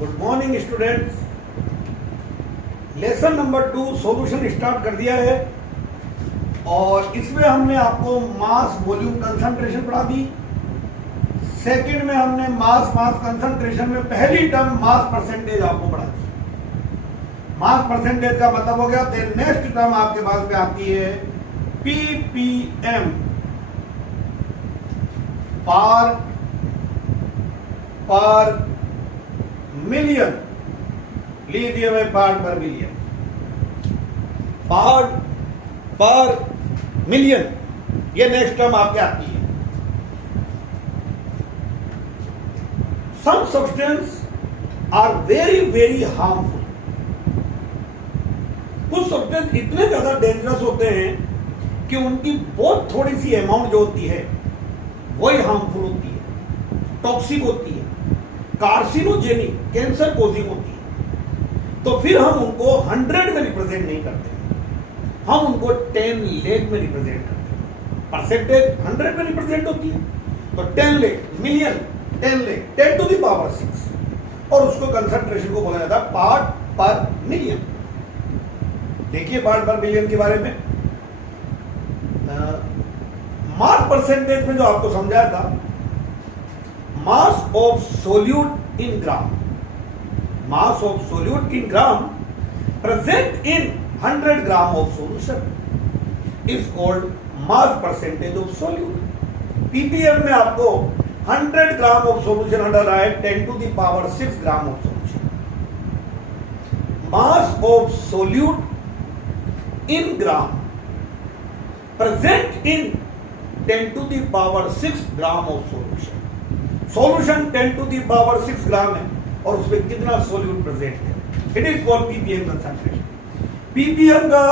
Good morning students. Lesson number 2 solution start कर दिया है और इसमें हमने आपको मास वॉल्यूम कंसंट्रेशन पढ़ा दी। सेकंड में हमने मास कंसंट्रेशन में पहली टर्म मास परसेंटेज आपको पढ़ा दी। मास परसेंटेज का मतलब हो गया। फिर नेक्स्ट टर्म आपके पास में आती है पीपीएम पर मिलियन। लीजिए मैं part per million, part per million, ये नेक्स्ट टर्म आपके आती है। Some substance are very very harmful. कुछ सब्सटेंस इतने ज्यादा डेंजरस होते हैं कि उनकी बहुत थोड़ी सी अमाउंट जो होती है वही हार्मफुल होती है, टॉक्सिक होती है, कार्सिनोजेनिक, कैंसर कोजिंग होती है। तो फिर हम उनको 100 में रिप्रेजेंट नहीं करते, हम उनको 10 लाख में रिप्रेजेंट करते हैं। परसेंटेज 100 में रिप्रेजेंट होती है तो 10 lakh, million, 10 lakh, 10 to the power 6, और उसको कंसंट्रेशन को बोला जाता है पार्ट पर मिलियन। देखिए पार्ट पर मिलियन के बारे में मास परसेंटेज में जो आपको समझाया था, मास of solute in gram, mass of solute in gram present in 100 gram of solution is called mass percentage of solute. Ppm में आपको 100 ग्राम ऑफ सॉल्यूशन अंडर रहा है 10 to the power 6 gram of solution. Mass of solute in gram present in 10 to the power 6 gram of solution. Solution 10 to the power 6 gram है और उसमें कितना solute present है, it is called ppm concentration. PPM का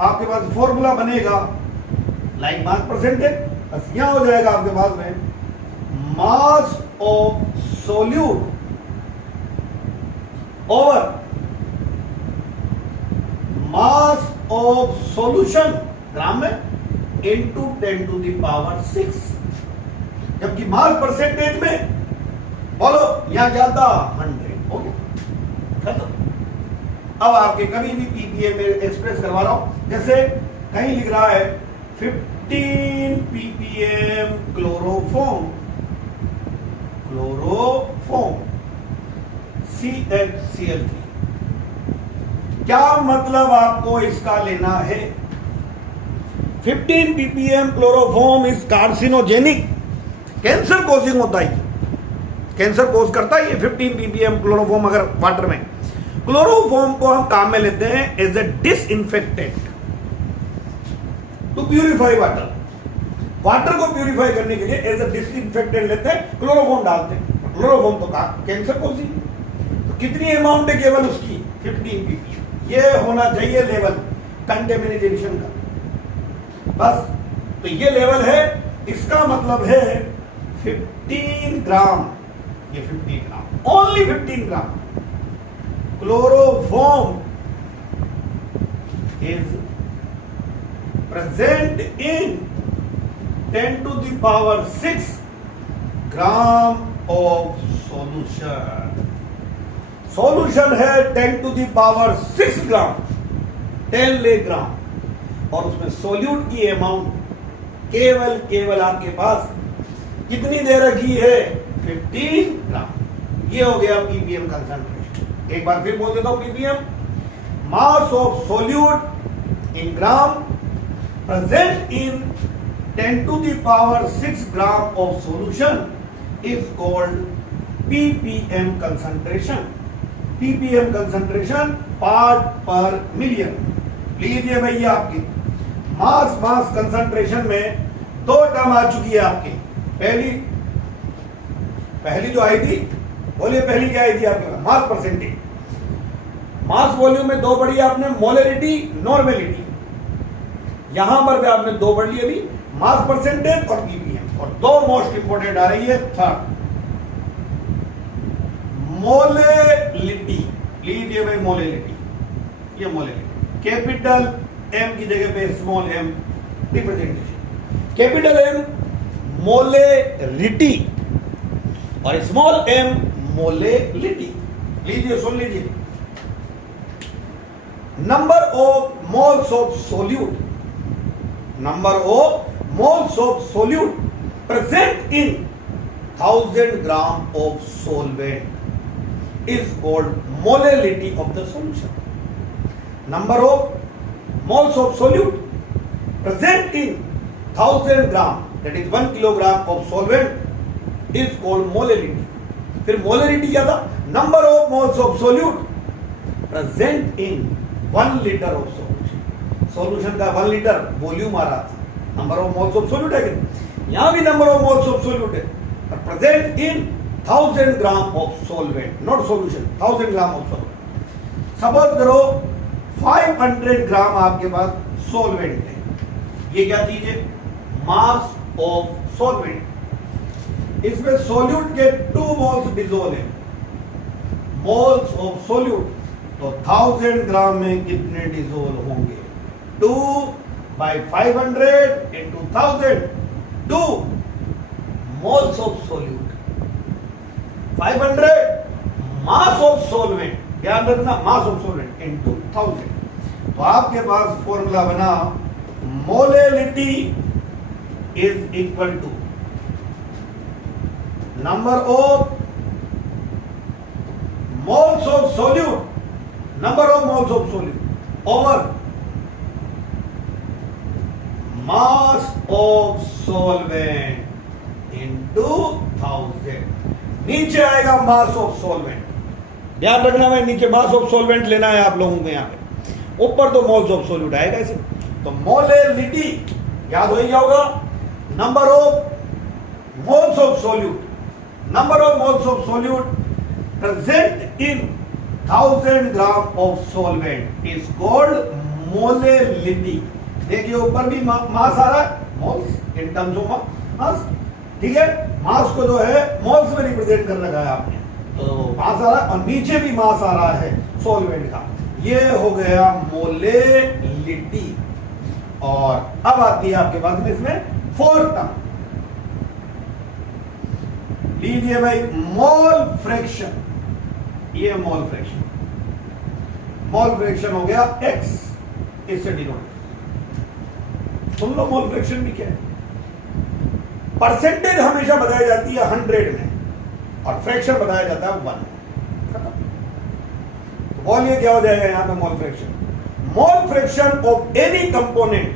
आपके पास formula बनेगा like mass percentage, बस यहां हो जाएगा आपके पास में mass of solute over mass of solution gram में इनटू 10 टू द पावर 6। जबकि मास परसेंटेज में बोलो यहां क्या था 100। ओके खत्म। अब आपके कभी भी पीपीएम में एक्सप्रेस करवा रहा हूं, जैसे कहीं लिख रहा है 15 पीपीएम क्लोरोफॉर्म, क्लोरोफॉर्म CHCl3। क्या मतलब आपको इसका लेना है? 15 ppm chloroform is carcinogenic, cancer causing होता है, कैंसर कोज करता है ये 15 ppm क्लोरोफॉर्म। अगर वाटर में क्लोरोफॉर्म को हम काम में लेते हैं as a disinfectant to purify water, water को प्यूरिफाई करने के लिए एज ए डिसइंफेक्टेंट लेते हैं, क्लोरोफॉर्म डालते हैं। क्लोरोफॉर्म तो कैंसर कोजिंग। तो कितनी अमाउंट है केवल उसकी 15 ppm। ये होना चाहिए लेवल कंटेमिनेशन का, बस। तो ये लेवल है, इसका मतलब है 15 ग्राम, ये 15 gram, only 15 gram chloroform is present in 10 to the power 6 gram of solution. Solution है 10 to the power 6 gram, 10 lakh gram, और उसमें सोल्यूट की अमाउंट केवल आपके पास कितनी दे रखी है 15 ग्राम। ये हो गया पीपीएम कंसंट्रेशन। एक बार फिर बोल देता हूं ppm, mass of solute in gram present in 10 to the power 6 gram of solution is called ppm concentration. Ppm concentration part per million. लीजिए भैया आपकी मास कंसंट्रेशन में 2 टर्म आ चुकी है आपकी। पहली जो आई थी, बोलिए पहली क्या आई थी आपके पास? Mass percentage. मास वॉल्यूम में 2 पढ़ी आपने, मोलरिटी, नॉर्मेलिटी। यहां पर भी आपने 2 पढ़ ली अभी, मास परसेंटेज और पीपीएम। और 2 मोस्ट इंपोर्टेंट आ रही है, थर्ड मोलेलिटी। लीजिए भाई मोलेलिटी, ये मोलेलिटी, कैपिटल एम की जगह पे small M representation. Capital M molarity और स्मॉल एम मोलेलिटी। लीजिए, सुन लीजिए, number of moles of solute, number of moles of solute present in 1000 gram of solvent is called molality of the solution. Number of moles of solute present in 1000 gram, that is 1 kilogram of solvent is called molality. फिर molarity क्या था? Number of moles of solute present in 1 liter of solution. Solution का 1 liter volume आ रहा था, number of moles of solute है कि यहां भी number of moles of solute है, present in 1000 gram of solvent, not solution, 1000 gram of solvent. Suppose करो 500 ग्राम आपके पास सॉल्वेंट है, ये क्या चीज है? मास ऑफ सॉल्वेंट। इसमें सॉल्यूट के 2 मोल्स डिसोल्व है, मोल्स ऑफ सॉल्यूट, तो 1000 ग्राम में कितने डिसोल्व होंगे? 2 by 500 into 1000, 2 moles of solute, 500 mass of solvent, ध्यान रखना mass of solvent into 1000। तो आपके पास फॉर्मूला बना, molality is equal to number of moles of solute, number of moles of solute over mass of solvent into 1000। नीचे आएगा mass of solvent, ध्यान रखना भाई, नीचे mass of solvent लेना है आप लोगों को, यहाँ पे ऊपर तो moles of solute आएगा ऐसे। तो molality याद हो ही होगा, number of moles of solute, number of moles of solute present in 1000 gram of solvent is called molality। देखिए ऊपर भी मास आ रहा है, moles in terms of mass, ठीक है, मास को जो है मोल्स में रिप्रेजेंट कर रखा है आपने, तो मास आ रहा है, और नीचे भी मास आ रहा है सॉल्वेंट का, ये हो गया मोलेलिटी। और अब आती है आपके पास में इसमें 4 टर्म, लीजिए भाई, मोल फ्रैक्शन, ये मोल फ्रैक्शन, मोल फ्रैक्शन हो गया x, इससे डिनोट। सुन लो मोल फ्रैक्शन भी क्या है। परसेंटेज हमेशा बताई जाती है 100 में और फ्रैक्शन बताया जाता है 1 में। खत्म। तो बोलिए क्या हो जाएगा यहां पे mole fraction? Mole fraction of any component,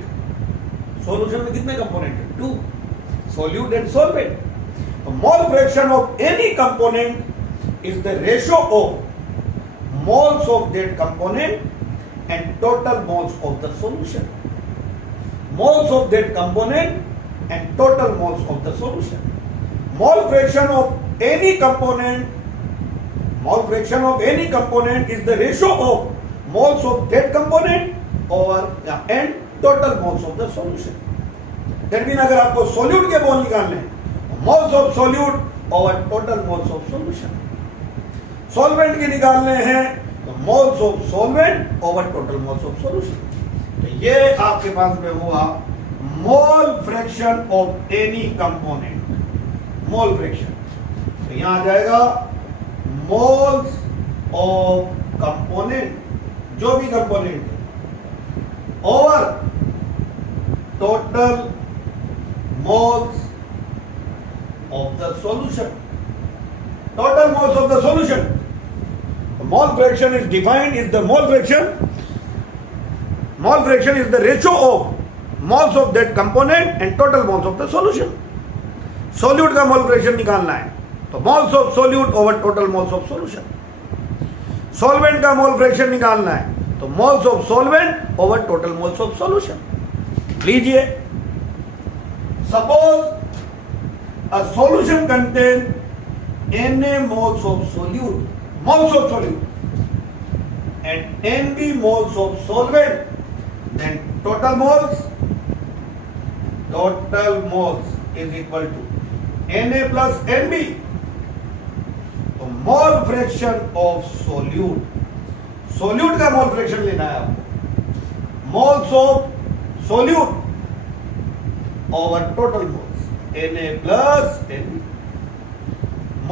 solution में कितने कंपोनेंट है? 2, सोल्यूट एंड सॉल्वेंट। तो मोल fraction of any component is the ratio of moles of that component and total moles of the solution. Moles of that component and total moles of the solution. Mole fraction of any component, mole fraction of any component is the ratio of moles of that component over and total moles of the solution. That means अगर आपको solute के मोल निकालने हैं, moles of solute over total moles of solution. Solvent के निकालने हैं तो moles of solvent over total moles of solution. तो ये आपके पास में हुआ मोल fraction of any component, mole fraction. तो यहां आ जाएगा मोल्स ऑफ कंपोनेंट, जो भी कंपोनेंट है, over total moles of the solution, total moles of the solution. Mole fraction is defined is the mole fraction, mole fraction is the ratio of moles of that component and total moles of the solution. solute का mole fraction निकालना है तो moles of solute over total moles of solution. solvent का mole fraction निकालना है तो moles of solvent over total moles of solution. लीजिए, suppose a solution contains Na moles of solute and Nb moles of solvent, then total moles is equal to Na plus Nb. तो मोल fraction of solute का mole fraction लेना है आपको, moles of solute over total moles, Na plus Nb.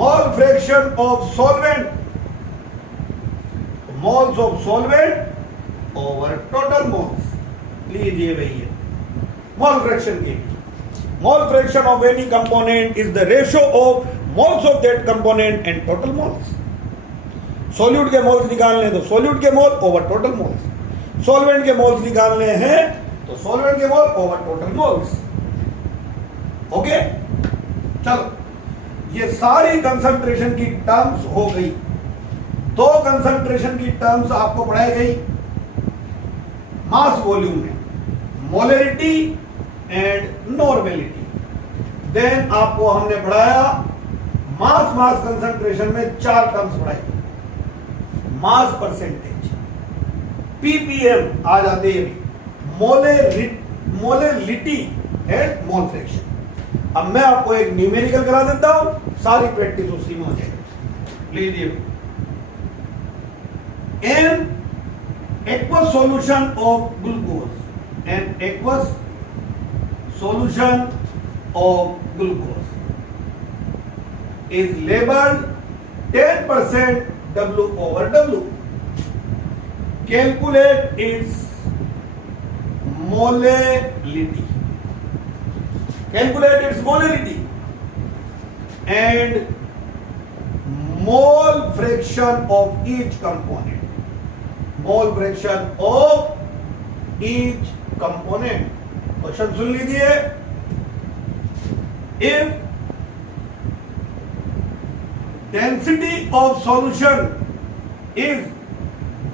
Mole fraction of solvent moles of solvent over total moles. लीजिए भैया mole fraction के मोल fraction of any component is the ratio of moles of that component and total moles. Solute के moles निकालने हैं तो solute के मोल over total moles, solvent के moles निकालने हैं तो सॉल्वेंट के मोल ओवर टोटल मोल्स। ओके, चलो ये सारी कंसंट्रेशन की टर्म्स हो गई। दो कंसंट्रेशन की टर्म्स आपको पढ़ाई गई मास वॉल्यूम में, मोलरिटी एंड नॉर्मेलिटी। देन आपको हमने पढ़ाया मास मास कंसंट्रेशन में चार टर्म्स पढ़ाई, मास परसेंटेज, पीपीएम आ जाते हैं, मोलरिटी एंड मोल फ्रैक्शन। अब मैं आपको एक न्यूमेरिकल करा देता हूं, सारी प्रैक्टिस उसी में हो जाएगी। लीजिए an aqueous solution of glucose, an aqueous solution of glucose is labeled 10% W over W. Calculate its molality. Calculate its molality and mole fraction of each component. Mole fraction of each component. Question सुन लीजिए। If density of solution is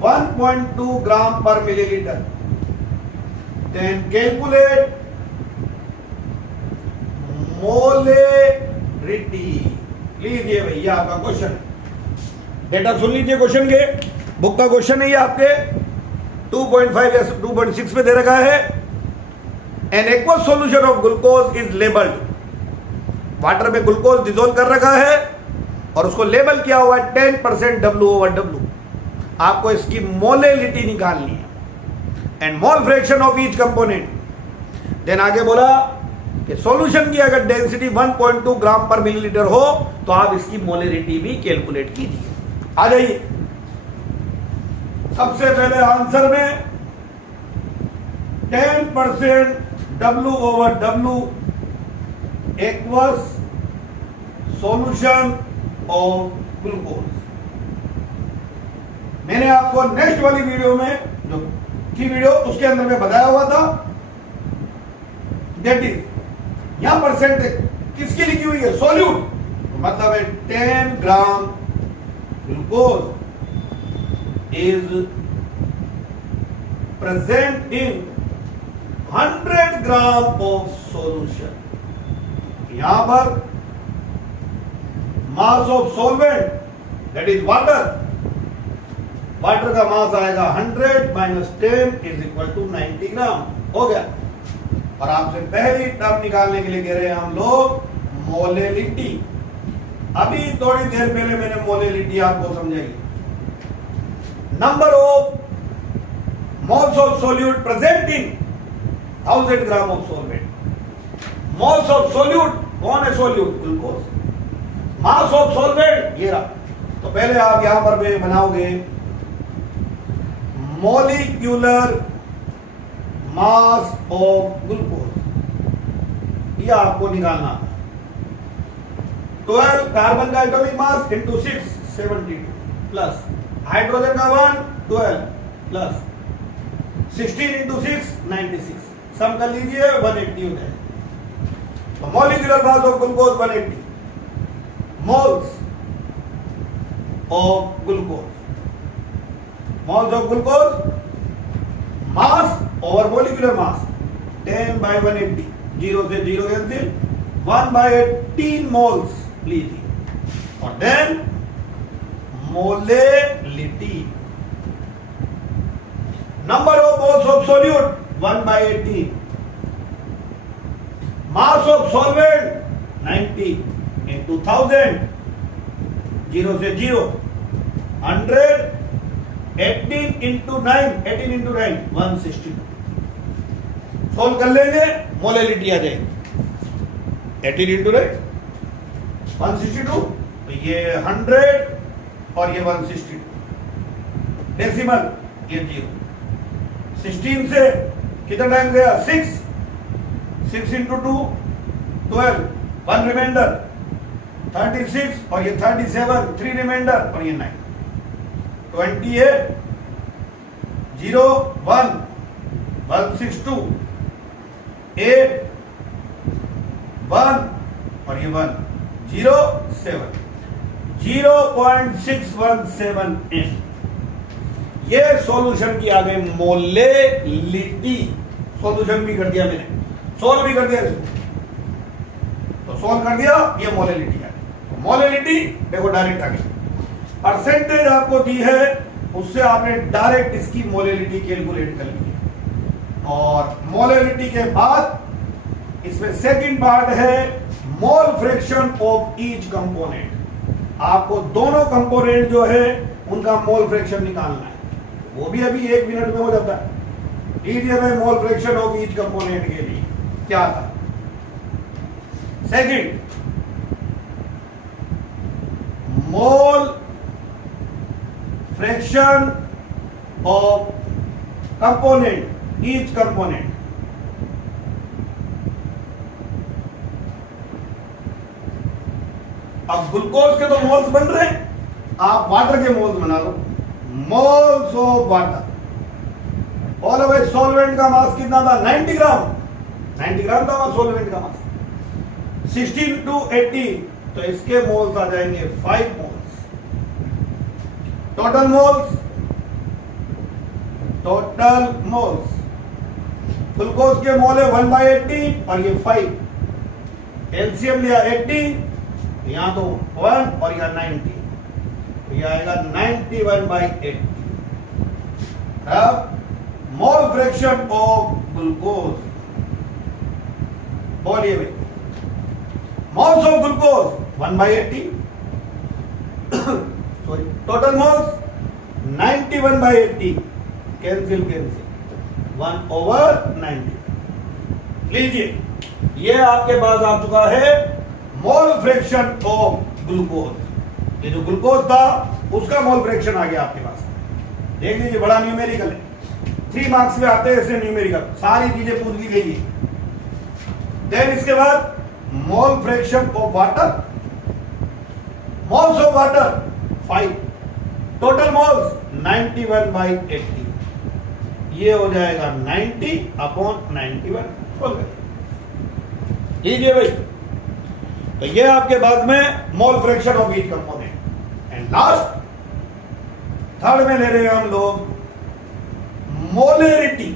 1.2 gram per milliliter, then calculate molarity. लीजिए भैया आपका question, data सुन लीजिए question के, book का question है ये आपके 2.5 या 2.6 में दे रखा है। An aqueous solution of glucose is labeled, water में ग्लूकोज डिसोल्व कर रखा है और उसको लेबल किया हुआ है 10% W over W। आपको इसकी मोलेलिटी निकालनी है and mole fraction of each component. Then आगे बोला कि सॉल्यूशन की अगर डेंसिटी 1.2 ग्राम पर मिलीलीटर हो तो आप इसकी मोलेरिटी भी कैलकुलेट कीजिए। आ जाइए, सबसे पहले आंसर में 10% W over W aqueous solution of glucose. मैंने आपको नेक्स्ट वाली वीडियो में जो थी वीडियो उसके अंदर में बताया हुआ था, दैट इज यहां परसेंट किसकी लिखी हुई है, सॉल्यूट, मतलब है 10 gram glucose is present in 100 gram of solution। यहां पर mass of solvent that is water, water का मास आएगा 100 माइनस 10 इज इक्वल टू 90 ग्राम। हो गया। और आपसे पहली टर्म निकालने के लिए कह रहे हैं हम लोग मोलेलिटी। अभी थोड़ी देर पहले मैंने मोलेलिटी आपको समझाई, number of moles of solute present in 1000 gram of solvent. Moles of solute, कौन है solute, glucose. Mass of solvent ये रहा। तो पहले आप यहां पर भी बनाओगे मॉलिक्यूलर मास ऑफ ग्लूकोज, ये आपको निकालना। 12 कार्बन का atomic mass into 6 72 plus hydrogen का 1 12 प्लस 16 इंटू 6 96, सम कर लीजिए 180 हो जाएगा। तो molecular mass of glucose 180 moles of glucose. Moles of glucose mass over molecular mass 10 by 180, 0 से 0 कैंसिल, 1 by 18 मोल्स लीजिए। और then molality, number of moles of solute 1 by 18, mass of solvent 90 into 1000, 0 से 0 100, 18 into 9 162। Solve कर लेंगे, molality आ जाएगी 18 into 9 162। तो ये 100 और ये 162। डेसिमल ये 0, 16 से कितना टाइम गया 6, 6 इंटू 2 12, 1 रिमाइंडर 36 और ये 37, 3 रिमाइंडर और ये 9, 28 0 1 1 6 2 8 1 और ये 1 0 7 0.617 ये सॉल्यूशन की आ गई मोलेलिटी। सॉल्यूशन भी कर दिया मैंने, सोल्व भी कर दिया इसको, तो सोल्व कर दिया, ये मोलेलिटी है। तो मोलेलिटी देखो डायरेक्ट आ गई, परसेंटेज आपको दी है, उससे आपने डायरेक्ट इसकी मोलेलिटी कैलकुलेट कर ली है। और मोलेलिटी के बाद इसमें सेकंड पार्ट है मोल फ्रैक्शन ऑफ ईच कंपोनेंट। आपको दोनों कंपोनेंट जो है उनका मोल फ्रैक्शन निकालना है, वो भी अभी 1 मिनट में हो जाता है। लीजिए मैं मोल फ्रैक्शन ऑफ ईच कंपोनेंट के लिए क्या था। Second, mole fraction of component, each component. अब ग्लूकोज के तो मोल्स बन रहे हैं, आप वाटर के मोल्स बना लो। Moles of water, all over solvent का मास कितना था 90 ग्राम, 90 ग्राम था सॉल्वेंट का मास। 16 टू 80 तो इसके मोल्स आ जाएंगे 5 moles. Total moles, total moles glucose के मोल है 1/80 और ये 5। एलसीएम लिया 80, यहां तो 1 और यहां 90, तो यह आएगा 91/80। अब मोल फ्रैक्शन ऑफ ग्लूकोज, बोलिए भाई, moles of glucose 1/80, sorry total moles 91/80, cancel cancel 1/90। लीजिए ये आपके पास आ चुका है मोल फ्रैक्शन ऑफ ग्लूकोज। ये जो ग्लूकोज था उसका मोल फ्रैक्शन आ गया आपके पास। देख लीजिए, बड़ा न्यूमेरिकल है, 3 मार्क्स में आते हैं ऐसे न्यूमेरिकल, सारी चीजें पूछ ली गई है। देन इसके बाद मोल fraction of water, moles of water 5, total moles 91/80, ये हो जाएगा 90/91। सोल्व करिए। लीजिए भाई, तो ये आपके बाद में mole fraction of each component. And last third में ले रहे हैं हम लोग molarity,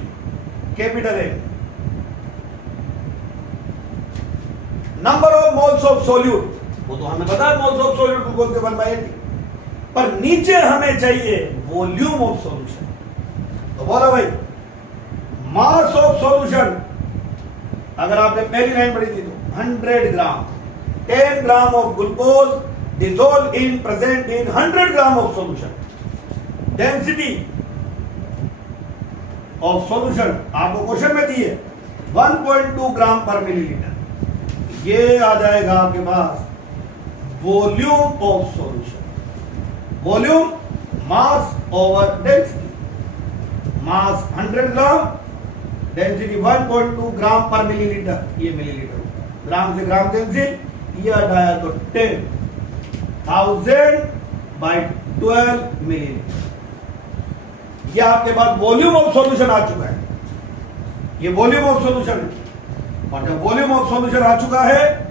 capital A, number of moles of solute. वो तो हमें पता है मोल्स ऑफ सोल्यूट ग्लूकोज के 1/80, पर नीचे हमें चाहिए वॉल्यूम ऑफ सॉल्यूशन। तो बोला भाई मास ऑफ सॉल्यूशन, अगर आपने पहली लाइन पढ़ी थी तो 100 ग्राम, 10 gram of glucose dissolve in present in 100 gram of solution. Density of solution आपको क्वेश्चन में दी है 1.2 ग्राम पर मिलीलीटर। ये आ जाएगा आपके पास volume of solution. Volume mass over density, mass 100 gram, density 1.2 gram पर मिलीलीटर, ये मिलीलीटर, ग्राम से ग्राम कैंसिल, ये आया तो 10,000/12 मिलीलीटर। ये आपके पास वॉल्यूम ऑफ सॉल्यूशन आ चुका है, ये वॉल्यूम ऑफ सॉल्यूशन है। और जब वॉल्यूम ऑफ सॉल्यूशन आ चुका है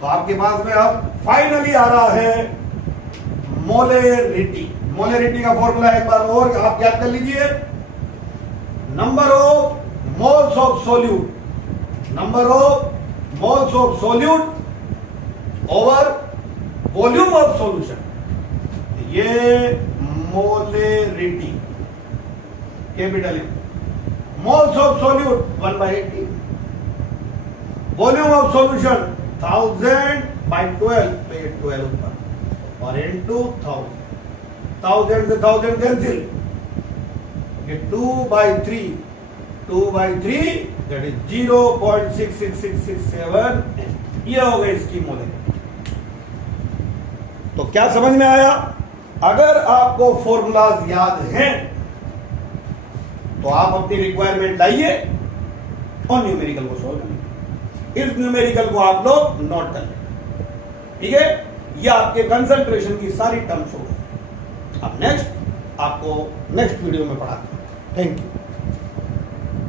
तो आपके पास में अब फाइनली आ रहा है मोलेरिटी। मोलेरिटी का फॉर्मूला एक बार और आप याद कर लीजिए, number of moles of solute, number of moles of solute over volume of solution, ये molarity, capital A. Moles of solute 1/80, volume of solution 1000/12, तो ये 12 ऊपर और इनटू 1000, 1000 से 1000 कैंसिल, ये 2/3, 2/3 दैट इज 0.66667, ये हो गई इसकी मोलेरिटी। तो क्या समझ में आया? अगर आपको फॉर्मूलाज याद हैं तो आप अपनी रिक्वायरमेंट लाइए और न्यूमेरिकल को सॉल्व करिए। इस न्यूमेरिकल को आप लोग नोट कर लें, ठीक है। ये आपके कंसंट्रेशन की सारी टर्म्स हो गई। अब नेक्स्ट आपको नेक्स्ट वीडियो में पढ़ाते हैं। Thank you.